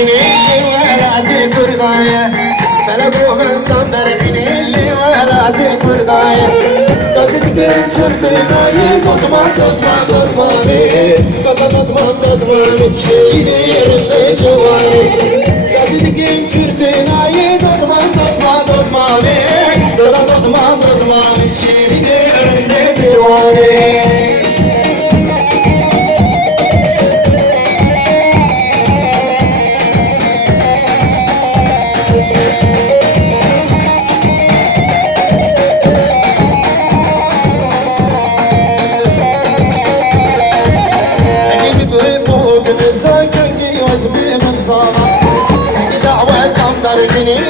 اللي ولاد كردايا بلغوا من دربني اللي ولاد كردايا قصدك شرطناي تضمن تضمن تضمني تضمن تضمن شيني رزق جواني قصدك شرطناي تضمن تضمن تضمني تضمن تضمن شيني رزق جواني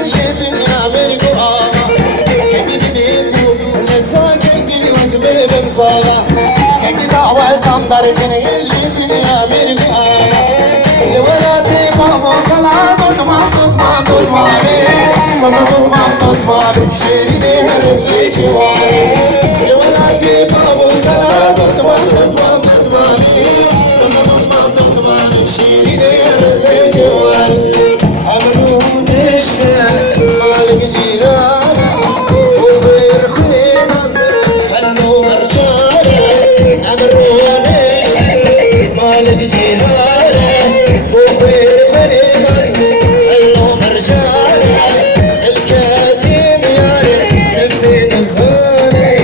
اللي باليامر قرامة حبيبي بيفوق مساكني وزبيب مصالح حبي دعوة تنظر فيني اللي باليامر قرامة الولاد بابو كلا تضمع تضمع تضمعي ماما تضمع تضمعي شيريني هرب لي جواري الولاد بابو كلا تضمع تضمع تضمعي ماما تضمع تضمعي شيريني هرب لي جواري مالك جيرانه وغير خينا خلو مرجانه عمرونيش مالك جيرانه وغير خينا خلو مرجانه الكاتم ياري نبي نزانه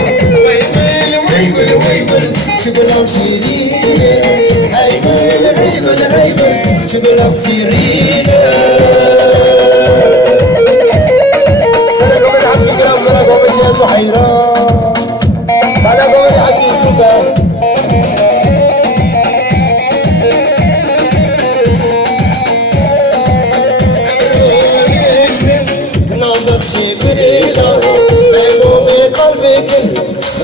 ويقول ويقول ويقول شبلهم شيرينه هيقول هيقول هيقول شبلهم سيرينه حيران على قولي حقي سكر نامك شكريلا بيقومي قلبك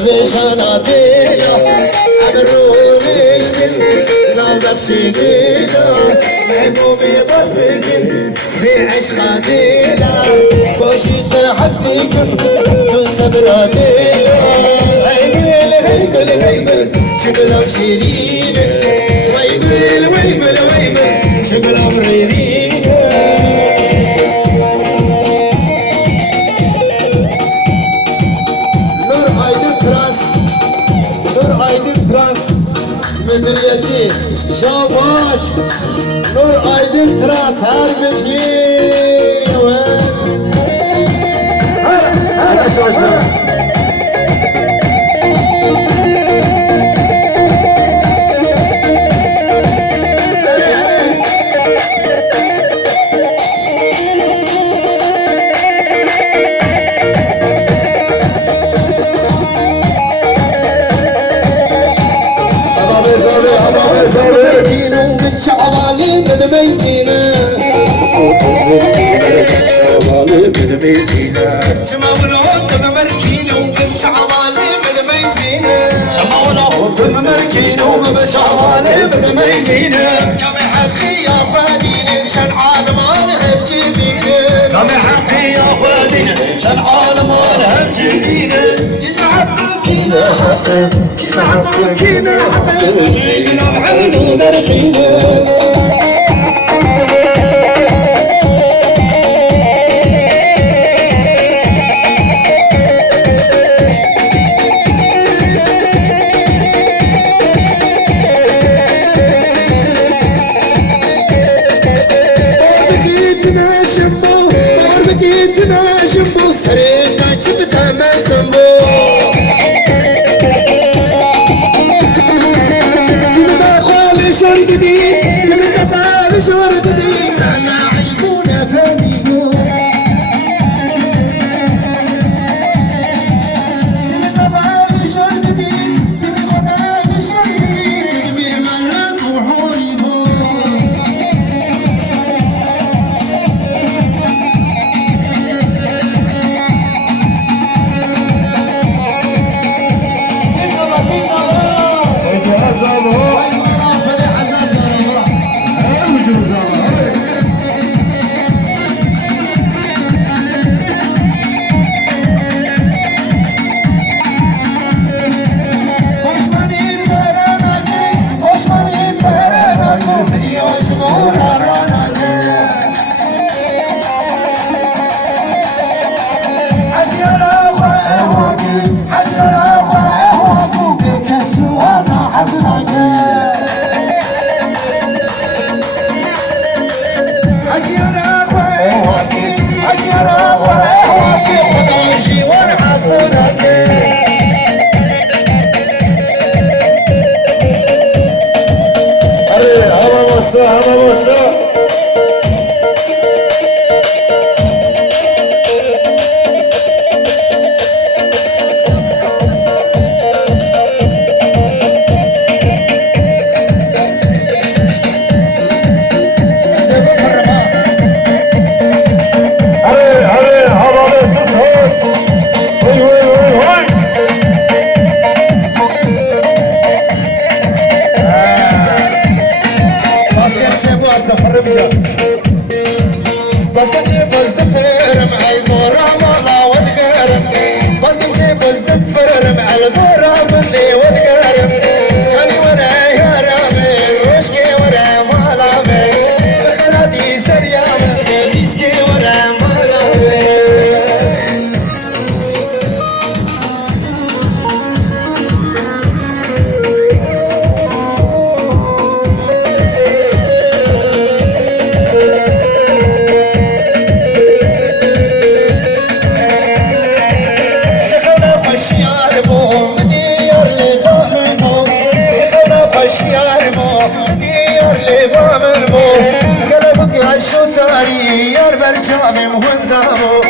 ريشانا ديلا عبروني نامك شكريلا بيقومي قلبك بعشق ديلا بوشيت حسيكم صبراتي هيقول هيقول هيقول شكلهم شيرين ويقول ويقول ويقول شكلهم ريرين نور aydın trans نور aydın trans müdüriyeti Şabaş Nur Aydın Trans her beşli شعوالي متميزين كم حقي يا فادين شن عالم الهب جديد كم حقي يا فادين شن عالم الهب جديد جينا حقكينا حقك جينا حقكينا حقك جينا بحمد ودرقينا شمبو سريتا شبتا ما سمبو تمتا خالي شور جديد تمتا خالي شور جديد انا عيبونا فادينو تمتا خالي شور جديد تمتا خالي شور جديد تقبي ملان وحوريبو بزدفر مع الدورة مالا وتقارب بس تمشي بزدفر مع الدورة باللي وتقارب خلي ورا يا رامي وشكي ورا مالامي خلاتي سريا من بيسكي ورا مالامي يار برجامي مهندامو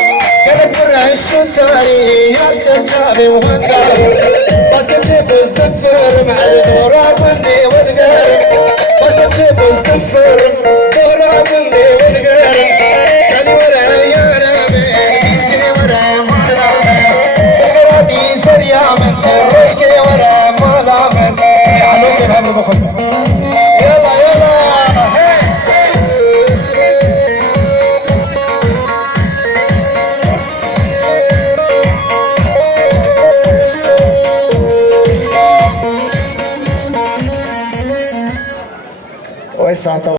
قلب برعش ساري يار جرجامي مهندامو بس كمشي بزدفر مع الدورة كلي وتقارب بس كمشي بزدفر دورة كلي وتقارب يعني ورا يا رامي بيسكني ورا مالامي الغرابي سريع من رشكني ورا مالامي علوك الهم بخطة يلا يلا Oi, Santa.